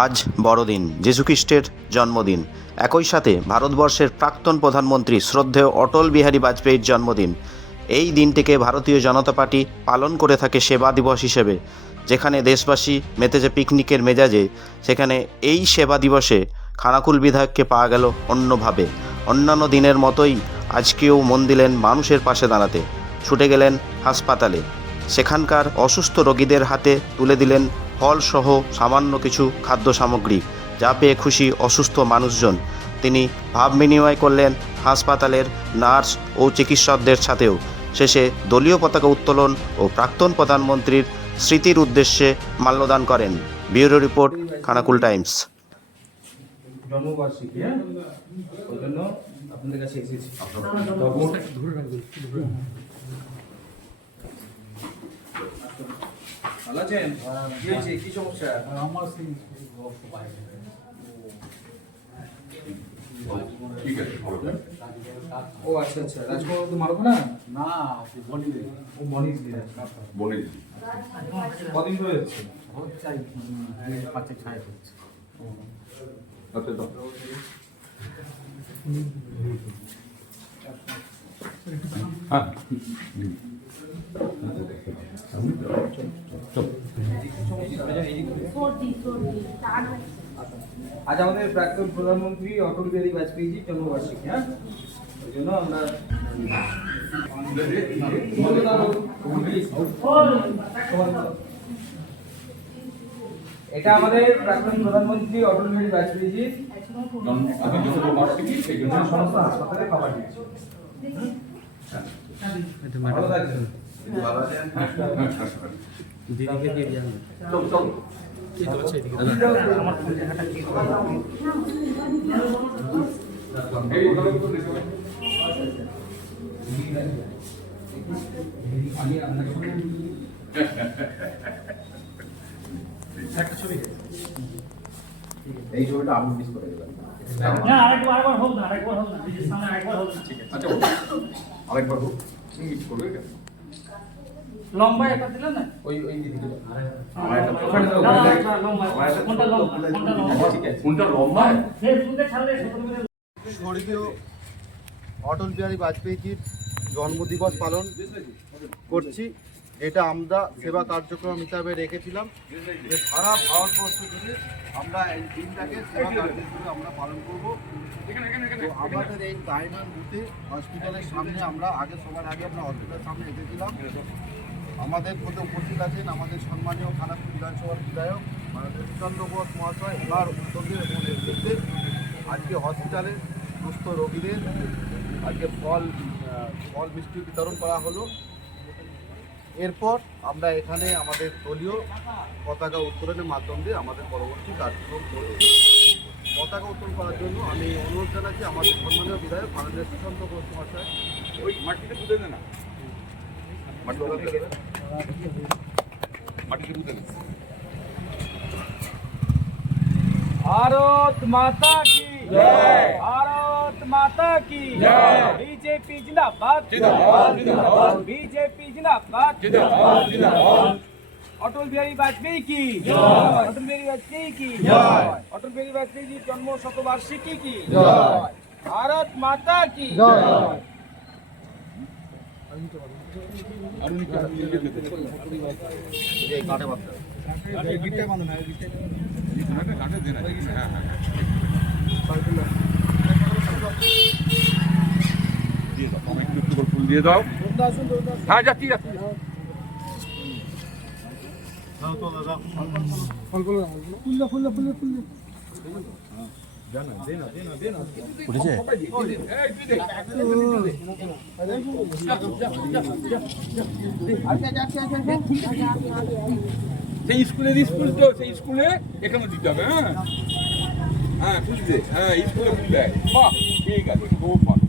আজ বড়দিন, যীশুখ্রিস্টের জন্মদিন। একই সাথে ভারতবর্ষের প্রাক্তন প্রধানমন্ত্রী শ্রদ্ধেয় অটল বিহারী বাজপেয়ীর জন্মদিন। এই দিনটিকে ভারতীয় জনতা পার্টি পালন করে থাকে সেবা দিবস হিসেবে। যেখানে দেশবাসী মেতেছে পিকনিকের মেজাজে, সেখানে এই সেবা দিবসে খানাকুল বিধায়ককে পাওয়া গেল অন্যভাবে। অন্যান্য দিনের মতোই আজকেও মন দিলেন মানুষের পাশে দাঁড়াতে। ছুটে গেলেন হাসপাতালে, সেখানকার অসুস্থ রোগীদের হাতে তুলে দিলেন ফলসহ সামান্য কিছু খাদ্য সামগ্রী, যা পেয়ে খুশি অসুস্থ মানুষজন। তিনি ভাব বিনিময় করলেন হাসপাতালের নার্স ও চিকিৎসকদের সাথেও। শেষে দলীয় পতাকা উত্তোলন ও প্রাক্তন প্রধানমন্ত্রীর স্মৃতির উদ্দেশ্যে মাল্যদান করেন। Bureau report, Khanakul Times. জন্মবার্ষিকী, ওই জন্য আপনাদের কাছে এসেছি। ভালো আছেন? কি হয়েছে, কি সমস্যা? আমার সেই ঠিক আছে। ও আচ্ছা আচ্ছা, রাজকুমার তো মারবো না? না বলি ও মনিশ বলে দিচ্ছি। কদিন ধরে হচ্ছে? হচ্ছে 5-6 হচ্ছে। আচ্ছা তো হ্যাঁ আজ আমাদের প্রাক্তন প্রধানমন্ত্রী অটল বিহারী বাজপেয়ীজির জন্মবার্ষিকী, হ্যাঁ, ওই জন্য আমরা এটা আমাদের প্রাক্তন প্রধানমন্ত্রী অটল বিহারী বাজপেয়ীজির আমি জন্মবার্ষিকী, সেই জন্য সমস্ত হাসপাতালে খাবার দিচ্ছি। ভালো থাকবেন। ভালো আছেন? দিদিকে দিয়ে দিই আমি। চল চল। এই তো আছে এদিকে। আমার ফোন জায়গাটা কি করে? এই ভালো করে দেখো। আমি আপনাকে একটা ছবি এই ছবিটা আমি মিস করে গেলাম। না আরেকবার হোক না, আরেকবার হোক না, নিজের সামনে আরেকবার হোক না। ঠিক আছে। আচ্ছা আরেকবার হোক। কি করবে কেন? লম্বা একটা দিলেন না? ওই দিদিকে আমার একটা ওখানে তো লম্বা। কোনটা লম্বা? কোনটা লম্বা? ঠিক আছে। কোনটা লম্বা? ফেসবুকে ছাড়লে স্বর্গীয় অটল বিহারী বাজপেয়ীজির জন্মদিবস পালন করছি। এটা আমরা সেবা কার্যক্রম হিসাবে রেখেছিলাম যে সারা ভারতবর্ষ জুড়ে আমরা এই দিনটাকে সেবা কার্য হিসেবে আমরা পালন করব। তো আমাদের এই ডায়নার বুথে হসপিটালের সামনে আমরা সবার আগে আমরা হসপিটালের সামনে এসেছিলাম। আমাদের মধ্যে উপস্থিত আছেন আমাদের সম্মানীয় খানাকুল বিধানসভার বিধায়ক মাননীয় সুকান্ত ঘোষ মহাশয়। ওনার উদ্যোগে এবং নেতৃত্বে আজকে হসপিটালে সুস্থ রোগীদের আজকে ফল মিষ্টি বিতরণ করা হলো। এরপর আমরা এখানে আমাদের দলীয় পতাকা উত্তোলনের মাধ্যম দিয়ে আমাদের পরবর্তী কার্যক্রম করব। পতাকা উত্তোলন করার জন্য আমি অনুরোধ জানাচ্ছি আমাদের সম্মানীয় বিধায়ক মাননীয় সুকান্ত ঘোষ মহাশয়। ওই মাটিতে পুঁতে দে না। মাটিতে পুঁতে দে। মাটিতে পুঁতে দে। भारत माता की जय, भारत माता की जय, बीजेपी जिंदाबाद जिंदाबाद जिंदाबाद, बीजेपी जिंदाबाद जिंदाबाद जिंदाबाद, अटल बिहारी वाजपेयी की जय, अटल बिहारी वाजपेयी की जय, अटल बिहारी वाजपेयी जी जन्म शतवार्षिकी की जय, भारत माता की जय। ফুল দিয়ে দাও। হ্যাঁ যাচ্ছি যাচ্ছি। সেই স্কুলে তো সেই স্কুলে এখানে দিতে হবে। হ্যাঁ হ্যাঁ ফুল দে। হ্যাঁ স্কুলে ফুল দেয়। বাহ ঠিক আছে, খুব ভালো।